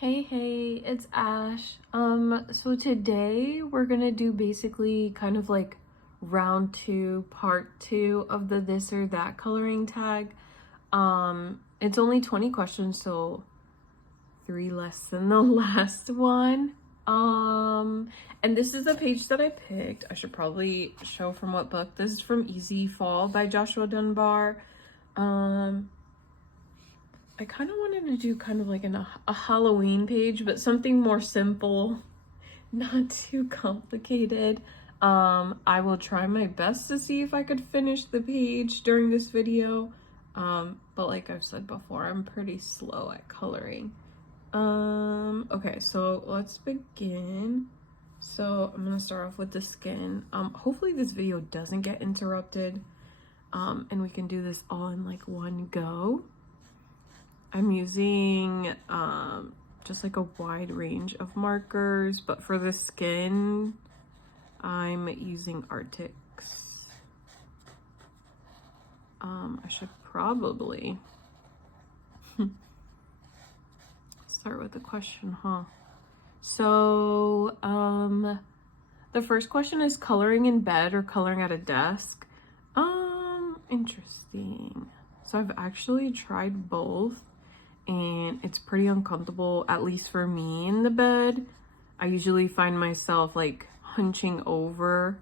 Hey, it's Ash. So today we're gonna do basically kind of like round two, part two of the this or that coloring tag. It's only 20 questions, so 3 less than the last one. And this is the page that I picked. I should probably show from what book. This is from Easy Fall by Joshua Dunbar. I kind of wanted to do kind of like a Halloween page, but something more simple, not too complicated. I will try my best to see if I could finish the page during this video. But like I've said before, I'm pretty slow at coloring. Okay, so let's begin. So I'm gonna start off with the skin. Hopefully this video doesn't get interrupted. And we can do this all in like one go. I'm using just like a wide range of markers, but for the skin, I'm using Arctics. I should probably start with the question, huh? So, the first question is coloring in bed or coloring at a desk. Interesting. So I've actually tried both. And it's pretty uncomfortable, at least for me in the bed. I usually find myself like hunching over.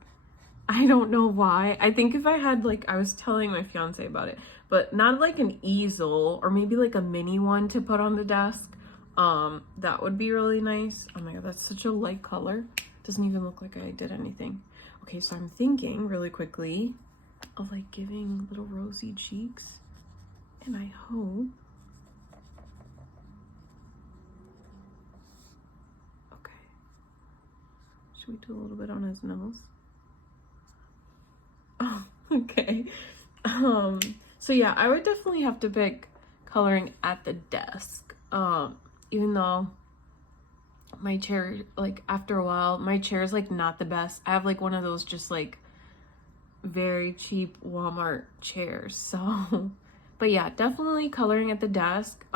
I don't know why. I think if I had like, I was telling my fiance about it, but not like an easel or maybe like a mini one to put on the desk. That would be really nice. Oh my God, that's such a light color. Doesn't even look like I did anything. Okay, so I'm thinking really quickly of like giving little rosy cheeks. And I hope we do a little bit on his nose. Oh, okay. So yeah, I would definitely have to pick coloring at the desk. Even though my chair, like after a while, my chair is like not the best. I have like one of those just like very cheap Walmart chairs. So, but yeah, definitely coloring at the desk.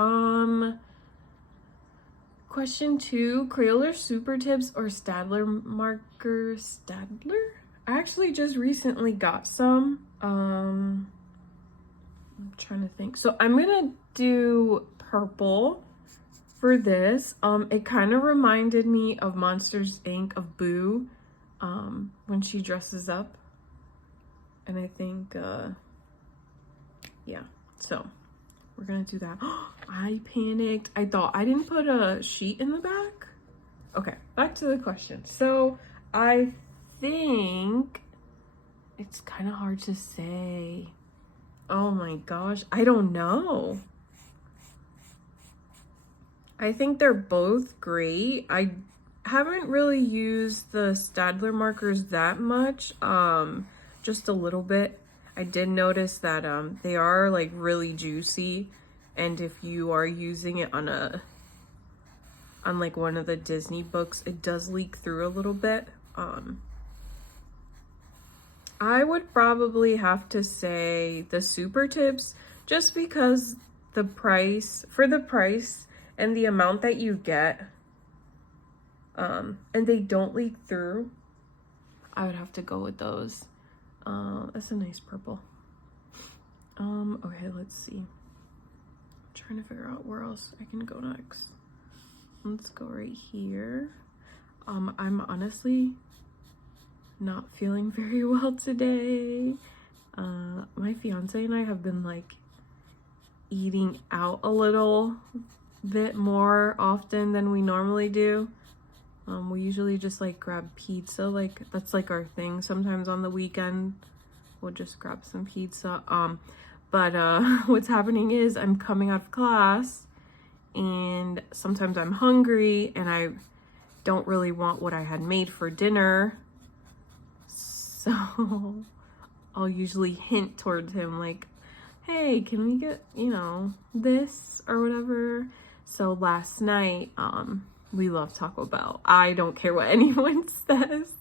Question 2, Crayola Super Tips or Staedtler marker? Staedtler? I actually just recently got some. I'm trying to think. So I'm gonna do purple for this. It kind of reminded me of Monsters Inc. of Boo when she dresses up. And I think, yeah, so we're gonna do that. I panicked. I thought I didn't put a sheet in the back. Okay, back to the question. So I think it's kind of hard to say. Oh my gosh, I don't know. I think they're both great. I haven't really used the Staedtler markers that much, just a little bit. I did notice that they are like really juicy, and if you are using it on like one of the Disney books, it does leak through a little bit. I would probably have to say the Super Tips, just because the price and the amount that you get, and they don't leak through. I would have to go with those. That's a nice purple. Okay, let's see. I'm trying to figure out where else I can go next. Let's go right here. I'm honestly not feeling very well today. My fiance and I have been like eating out a little bit more often than we normally do. We usually just like grab pizza, like that's like our thing. Sometimes on the weekend we'll just grab some pizza. But what's happening is I'm coming out of class and sometimes I'm hungry and I don't really want what I had made for dinner. So I'll usually hint towards him like, hey, can we get, this or whatever? So last night, we love Taco Bell. I don't care what anyone says.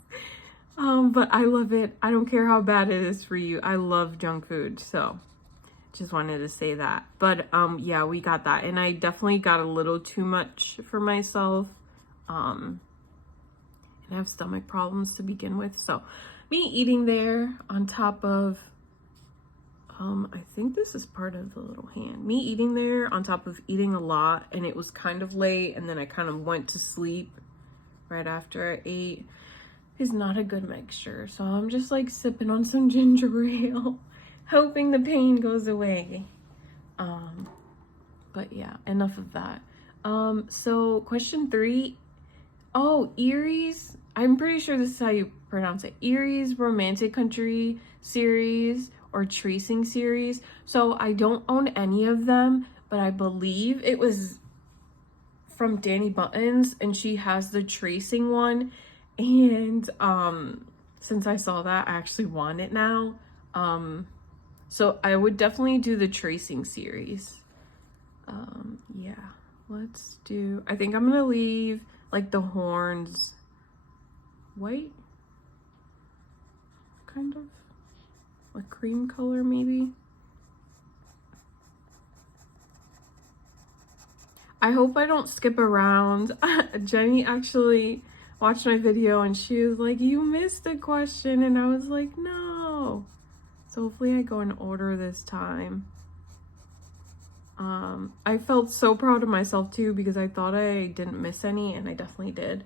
But I love it. I don't care how bad it is for you. I love junk food. So Just wanted to say that. But yeah, we got that, and I definitely got a little too much for myself. And I have stomach problems to begin with, so me eating there on top of I think this is part of the little hand. Me eating there on top of eating a lot, and it was kind of late, and then I kind of went to sleep right after I ate, is not a good mixture. So I'm just like sipping on some ginger ale, hoping the pain goes away. But yeah, enough of that. So question 3. Oh, Erie's, I'm pretty sure this is how you pronounce it. Erie's Romantic Country series or tracing series. So I don't own any of them, but I believe it was from Danny Buttons, and she has the tracing one. And since I saw that, I actually want it now. So I would definitely do the tracing series. Yeah, let's do, I think I'm gonna leave like the horns white, kind of a cream color maybe. I hope I don't skip around. Jenny actually watched my video and she was like, you missed a question, and I was like, no. So hopefully I go in order this time. I felt so proud of myself too, because I thought I didn't miss any, and I definitely did.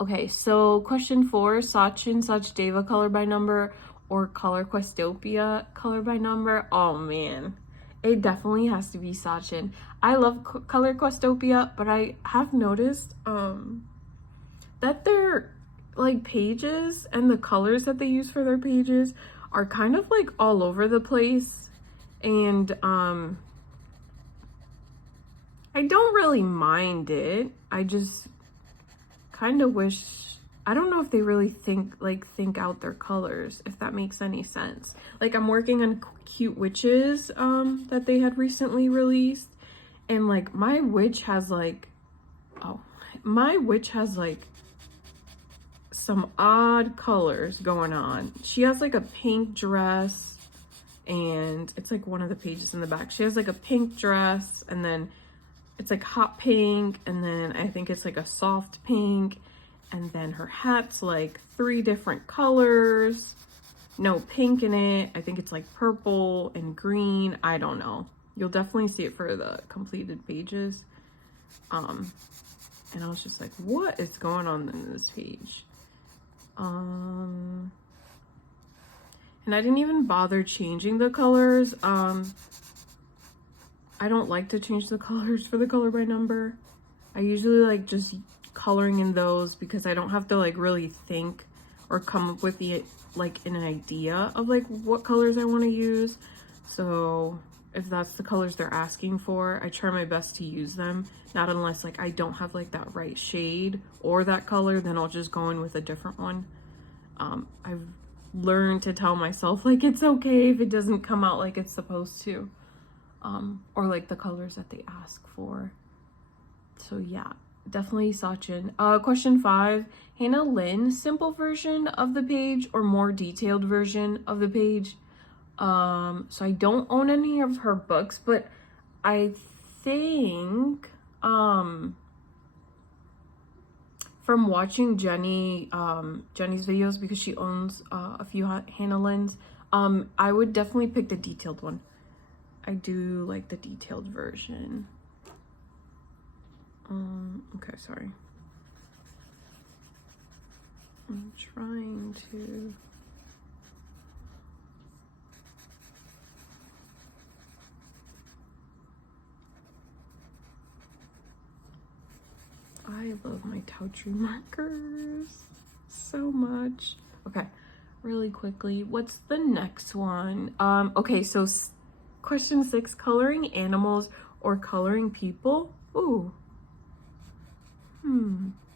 Okay, so question 4, Sachin Sachdeva color by number or Color Questopia color by number? Oh man, it definitely has to be Sachin. I love Color Questopia, but I have noticed that their like pages and the colors that they use for their pages are kind of like all over the place. And I don't really mind it. I just kind of wish, I don't know if they really think out their colors, if that makes any sense. Like I'm working on Cute Witches that they had recently released, and like my witch has like some odd colors going on. She has like a pink dress, and it's like one of the pages in the back. She has like a pink dress, and then it's like hot pink, and then I think it's like a soft pink, and then her hat's like 3 different colors, no pink in it. I think it's like purple and green. I don't know. You'll definitely see it for the completed pages. And I was just like, what is going on in this page? And I didn't even bother changing the colors. I don't like to change the colors for the color by number. I usually like just coloring in those because I don't have to like really think or come up with the like an idea of like what colors I want to use. So if that's the colors they're asking for, I try my best to use them. Not unless like I don't have like that right shade or that color, then I'll just go in with a different one. I've learned to tell myself like it's okay if it doesn't come out like it's supposed to. Or like the colors that they ask for. So yeah, definitely Sachin. Question 5, Hanna Lynn, simple version of the page or more detailed version of the page? So I don't own any of her books, but I think from watching Jenny's videos, because she owns a few Hanna Lynn's, I would definitely pick the detailed one. I do like the detailed version. Okay, sorry. I'm trying to... I love my Tautru markers so much. Okay, really quickly, what's the next one? Okay, so question 6, coloring animals or coloring people? Ooh.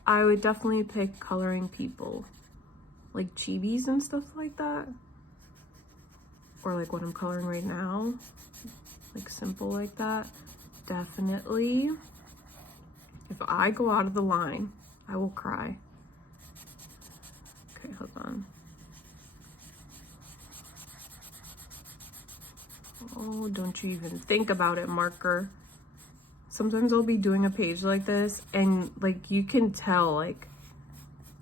I would definitely pick coloring people. Like chibis and stuff like that. Or like what I'm coloring right now. Like simple like that. Definitely. If I go out of the line, I will cry. Okay, hold on. Oh, don't you even think about it, marker. Sometimes I'll be doing a page like this and like you can tell like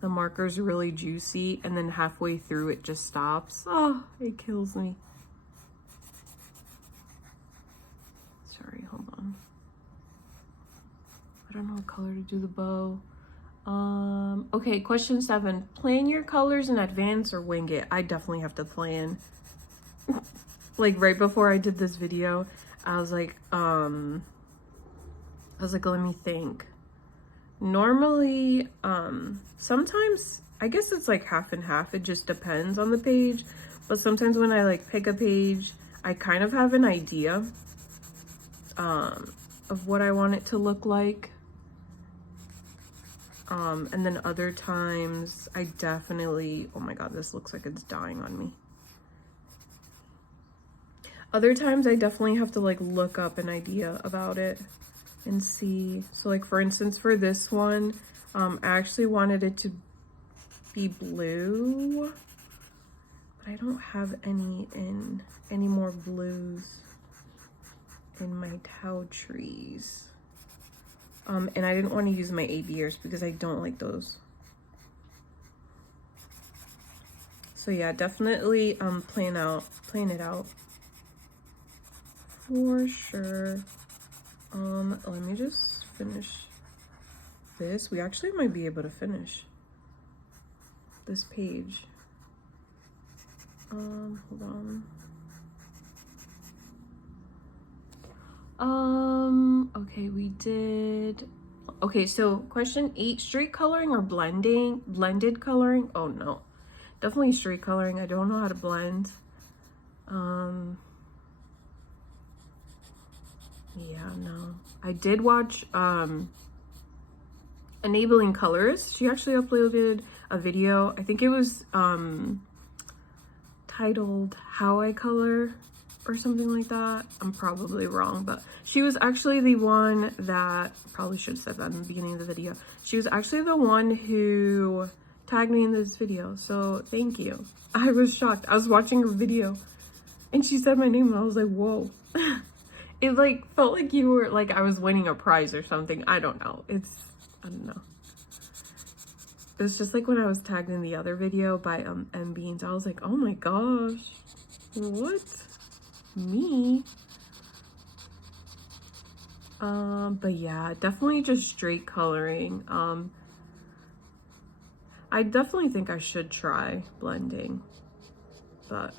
the marker's really juicy and then halfway through it just stops. Oh, it kills me. Sorry, hold on. I don't know what color to do the bow. Okay, question 7. Plan your colors in advance or wing it? I definitely have to plan. Like right before I did this video, I was like, let me think. Normally, sometimes, I guess it's like half and half. It just depends on the page. But sometimes when I like pick a page, I kind of have an idea of what I want it to look like. And then other times I definitely, oh my God, this looks like it's dying on me. Other times I definitely have to like look up an idea about it and see. So like for instance, for this one, I actually wanted it to be blue, but I don't have any more blues in my towel trees. And I didn't want to use my ABers because I don't like those. So yeah, definitely plan it out for sure. Let me just finish this. We actually might be able to finish this page. Hold on. Okay, we did. Okay, so question 8, streak coloring or blended coloring? Oh no, definitely streak coloring. I don't know how to blend. Yeah, no. I did watch Enabling Colors. She actually uploaded a video. I think it was titled How I Color or something like that. I'm probably wrong, but she was actually the one that, probably should have said that in the beginning of the video. She was actually the one who tagged me in this video, so thank you. I was shocked. I was watching her video and she said my name and I was like, whoa. It like felt like you were like I was winning a prize or something. I don't know. I don't know. It's just like when I was tagged in the other video by M Beans. I was like, oh my gosh, what? Me? But yeah, definitely just straight coloring. I definitely think I should try blending, but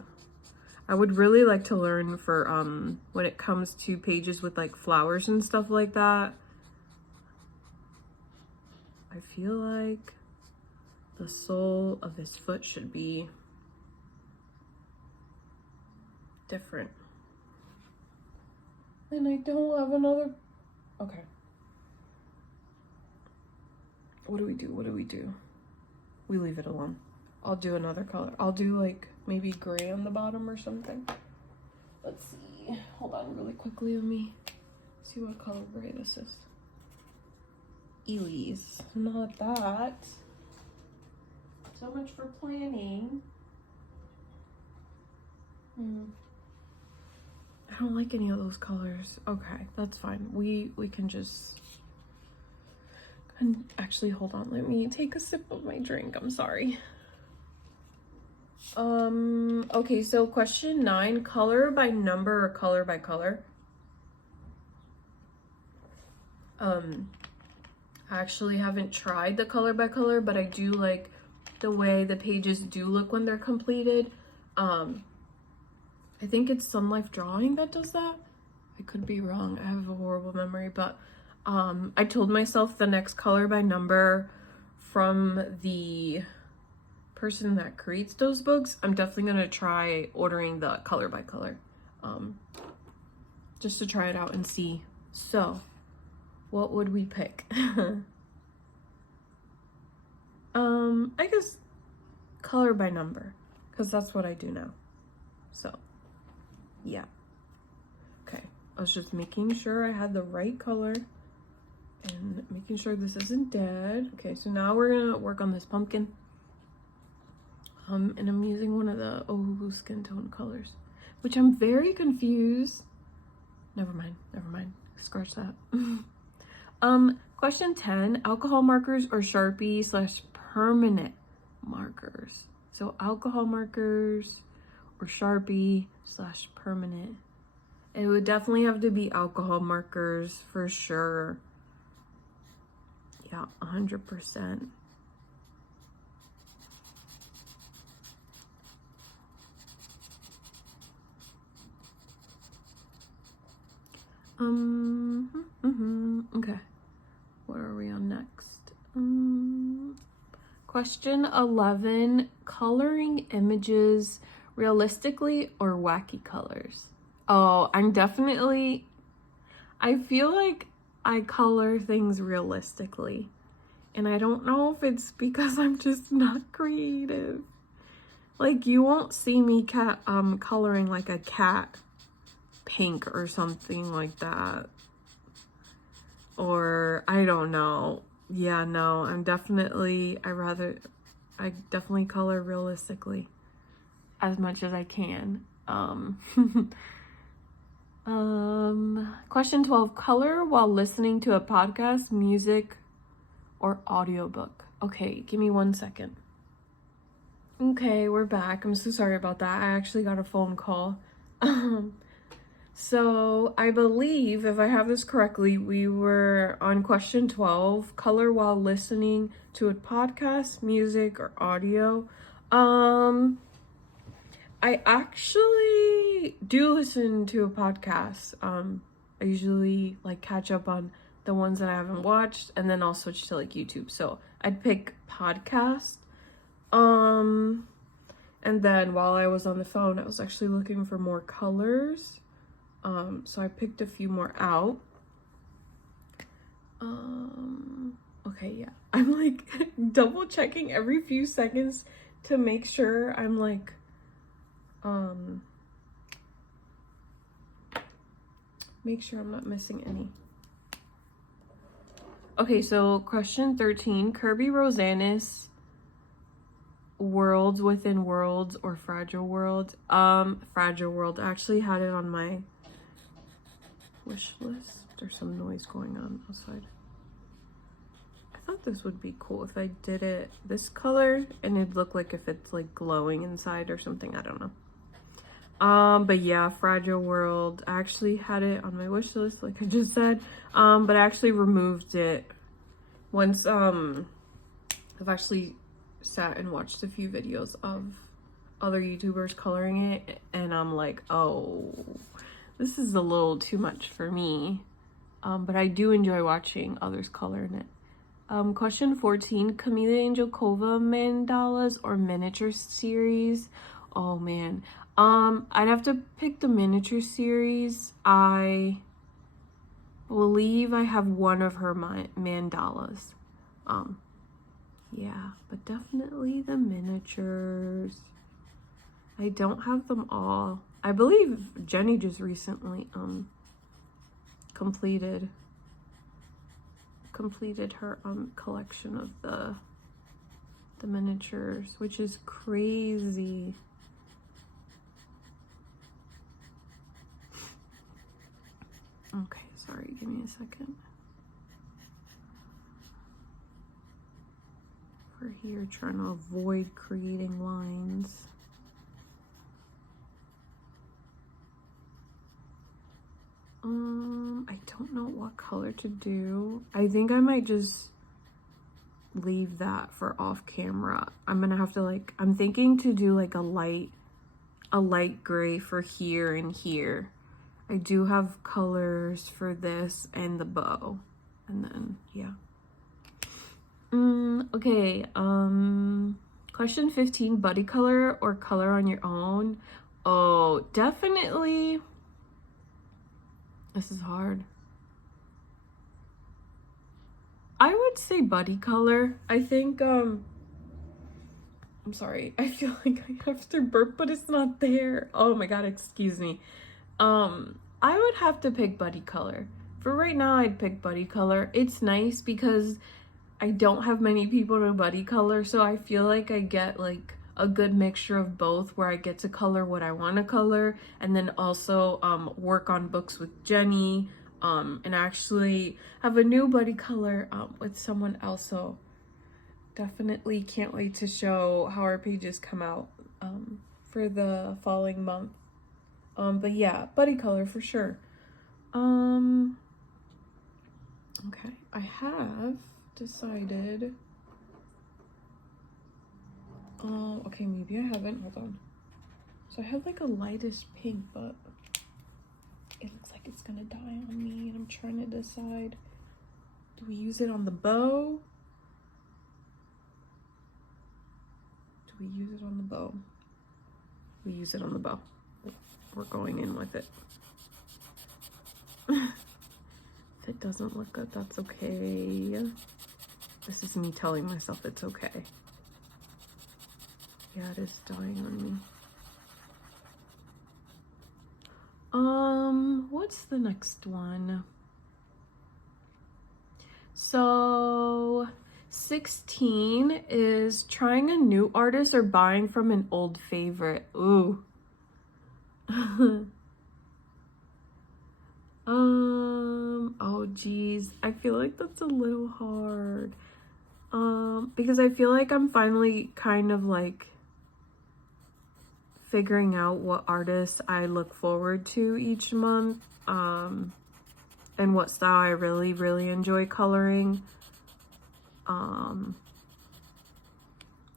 I would really like to learn for when it comes to pages with like flowers and stuff like that. I feel like the sole of his foot should be different. And I don't have another. Okay. What do we do? What do we do? We leave it alone. I'll do another color. I'll do like maybe gray on the bottom or something. Let's see. Hold on really quickly. Let me see what color gray this is. Elise. Not that. So much for planning. I don't like any of those colors. Okay, that's fine. We can just... And actually, hold on. Let me take a sip of my drink. I'm sorry. Okay, so question 9, color by number or color by color? I actually haven't tried the color by color, but I do like the way the pages do look when they're completed. I think it's Sun Life Drawing that does that. I could be wrong. I have a horrible memory, but I told myself the next color by number from the person that creates those books. I'm definitely gonna try ordering the color by color, just to try it out and see. So what would we pick? I guess color by number, because that's what I do now. So yeah, okay, I was just making sure I had the right color and making sure this isn't dead. Okay, so now we're gonna work on this pumpkin. And I'm using one of the Ohuhu skin tone colors. which I'm very confused. Never mind. Scratch that. Question 10, alcohol markers or Sharpie / permanent markers. So alcohol markers or Sharpie / permanent. It would definitely have to be alcohol markers for sure. Yeah, 100%. Okay. What are we on next? Question 11, coloring images realistically or wacky colors? Oh, I feel like I color things realistically. And I don't know if it's because I'm just not creative. Like, you won't see me coloring like a cat pink or something like that. Or I don't know. Yeah, no, I definitely color realistically as much as I can. Question 12, color while listening to a podcast, music, or audiobook. Okay, give me 1 second. Okay, we're back. I'm so sorry about that. I actually got a phone call. So I believe, if I have this correctly, we were on question 12, color while listening to a podcast, music, or audio. I actually do listen to a podcast. I usually like catch up on the ones that I haven't watched, and then I'll switch to like YouTube. So I'd pick podcast. And then while I was on the phone, I was actually looking for more colors. So I picked a few more out. Okay, yeah. I'm like double checking every few seconds to make sure I'm like, make sure I'm not missing any. Okay, so question 13, Kirby Rosanis, Worlds Within Worlds or Fragile World? Fragile World. I actually had it on my wish list. There's some noise going on outside. I thought this would be cool if I did it this color and it'd look like if it's like glowing inside or something. I don't know. But yeah, Fragile World. I actually had it on my wish list, like I just said. But I actually removed it once. I've actually sat and watched a few videos of other YouTubers coloring it, and I'm like, oh, this is a little too much for me. But I do enjoy watching others color in it. Question 14, Camellia Angel Kova mandalas or miniature series? Oh man. I'd have to pick the miniature series. I believe I have one of her mandalas. Yeah, but definitely the miniatures. I don't have them all. I believe Jenny just recently completed her collection of the miniatures, which is crazy. Okay, sorry, give me a second. We're here trying to avoid creating lines. I don't know what color to do. I think I might just leave that for off camera. I'm gonna have to like, I'm thinking to do like a light gray for here and here. I do have colors for this and the bow. And then, yeah. Okay, question 15, buddy color or color on your own? Oh, definitely. This is hard. I would say buddy color. I think, I'm sorry. I feel like I have to burp, but it's not there. Oh my god, excuse me. I would have to pick buddy color. For right now, I'd pick buddy color. It's nice because I don't have many people to buddy color, so I feel like I get like a good mixture of both, where I get to color what I want to color, and then also work on books with Jenny, and actually have a new buddy color with someone else. So definitely can't wait to show how our pages come out for the following month. But yeah, buddy color for sure. Okay, I have decided. Okay, maybe I haven't. Hold on. So I have like a lightish pink, but it looks like it's gonna die on me, and I'm trying to decide. Do we use it on the bow? Do we use it on the bow? We use it on the bow. We're going in with it. If it doesn't look good, that's okay. This is me telling myself it's okay. Yeah, it is dying on me. What's the next one? So 16 is trying a new artist or buying from an old favorite. Ooh. Oh geez, I feel like that's a little hard. Because I feel like I'm finally kind of like figuring out what artists I look forward to each month, and what style I really enjoy coloring.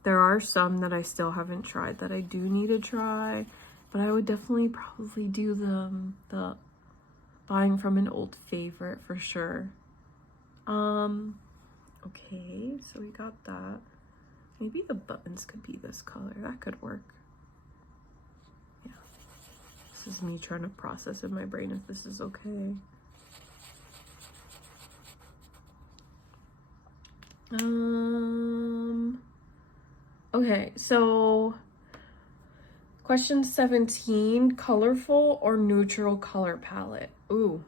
There are some that I still haven't tried that I do need to try, but I would definitely probably do the buying from an old favorite for sure. Okay, so we got that. Maybe the buttons could be this color. That could work. Yeah. This is me trying to process in my brain if this is okay. Okay, so question 17, colorful or neutral color palette? Ooh,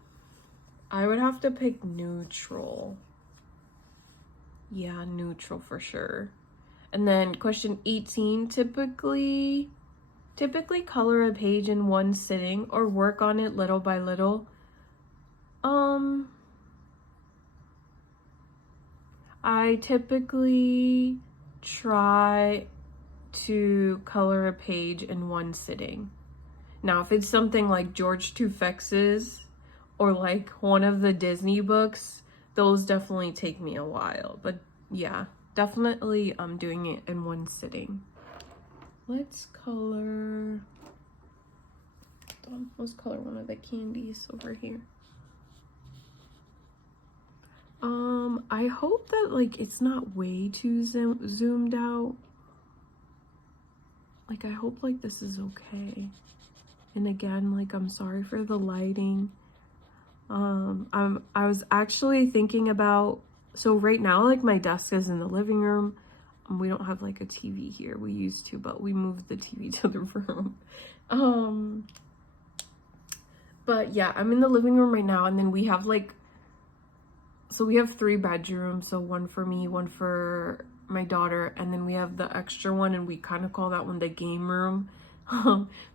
I would have to pick neutral. Yeah, neutral for sure. And then question 18, typically color a page in one sitting or work on it little by little. I typically try to color a page in one sitting. Now, if it's something like George Tufex's or like one of the Disney books, those definitely take me a while. But yeah, definitely I'm doing it in one sitting. Let's color, let's color one of the candies over here. I hope that like it's not way too zoomed out. Like I hope like this is okay. And again, like I'm sorry for the lighting. I was actually thinking about, so right now like my desk is in the living room. We don't have like a TV here. We used to, but we moved the TV to the room. But yeah, I'm in the living room right now, and then we have like, so we have 3 bedrooms, so one for me, one for my daughter, and then we have the extra one, and we kind of call that one the game room.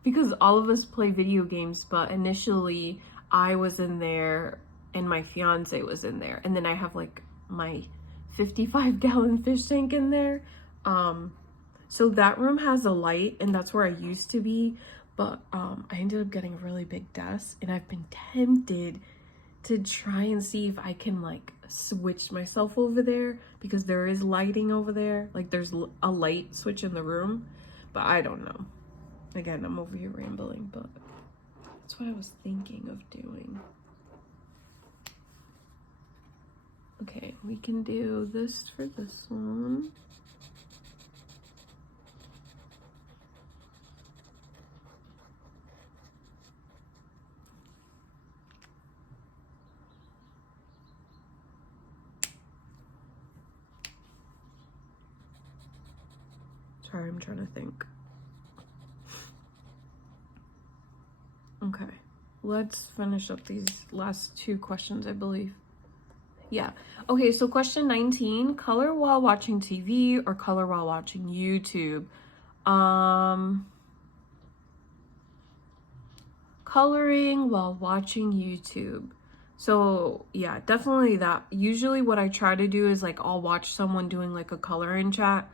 Because all of us play video games, but initially I was in there and my fiance was in there, and then I have like my 55-gallon fish tank in there. So that room has a light, and that's where I used to be, but I ended up getting a really big desk, and I've been tempted to try and see if I can like switch myself over there, because there is lighting over there, like there's a light switch in the room, but I don't know. Again, I'm over here rambling, but that's what I was thinking of doing. Okay, we can do this for this one. Sorry, I'm trying to think. Okay, let's finish up these last 2 questions, I believe. Yeah. Okay, so question 19, color while watching TV or color while watching YouTube? Coloring while watching YouTube. So yeah, definitely that. Usually what I try to do is like I'll watch someone doing like a coloring chat,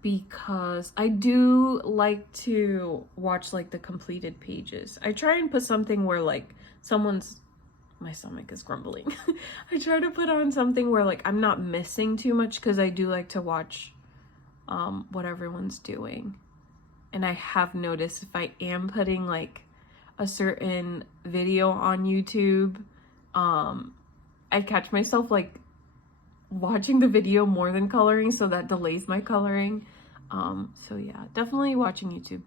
because I do like to watch like the completed pages. I try and put something where like my stomach is grumbling. I try to put on something where like I'm not missing too much, because I do like to watch what everyone's doing. And I have noticed if I am putting like a certain video on YouTube, I catch myself like watching the video more than coloring, so that delays my coloring. So yeah, definitely watching YouTube,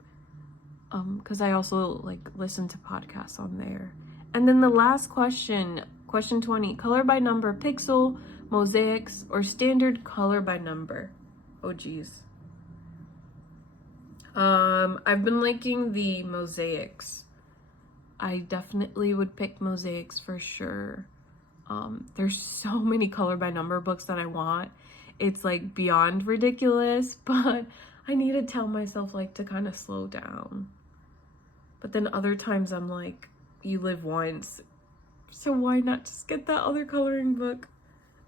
because I also like listen to podcasts on there. And then the last question 20, color by number, pixel, mosaics, or standard color by number? Oh geez. I've been liking the mosaics. I definitely would pick mosaics for sure. There's so many color by number books that I want. It's like beyond ridiculous, but I need to tell myself like to kind of slow down. But then other times I'm like, you live once, so why not just get that other coloring book?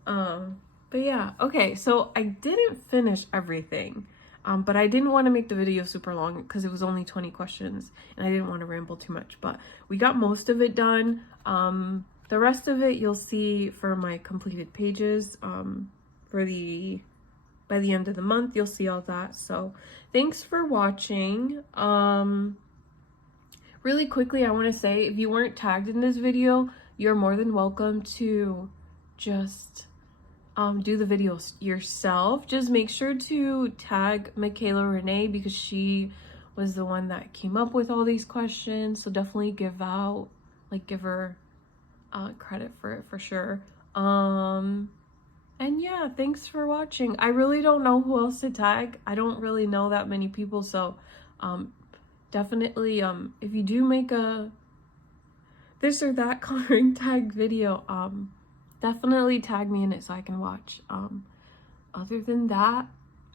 But yeah, okay, so I didn't finish everything. But I didn't want to make the video super long because it was only 20 questions and I didn't want to ramble too much, but we got most of it done. The rest of it you'll see for my completed pages. By the end of the month, you'll see all that. So thanks for watching. Really quickly, I want to say, if you weren't tagged in this video, you're more than welcome to just do the videos yourself. Just make sure to tag Michaela Renee, because she was the one that came up with all these questions. So definitely give her credit for it for sure. And yeah, thanks for watching. I really don't know who else to tag. I don't really know that many people, so definitely if you do make a this or that coloring tag video, definitely tag me in it so I can watch. Other than that,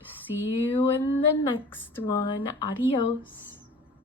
see you in the next one. Adios.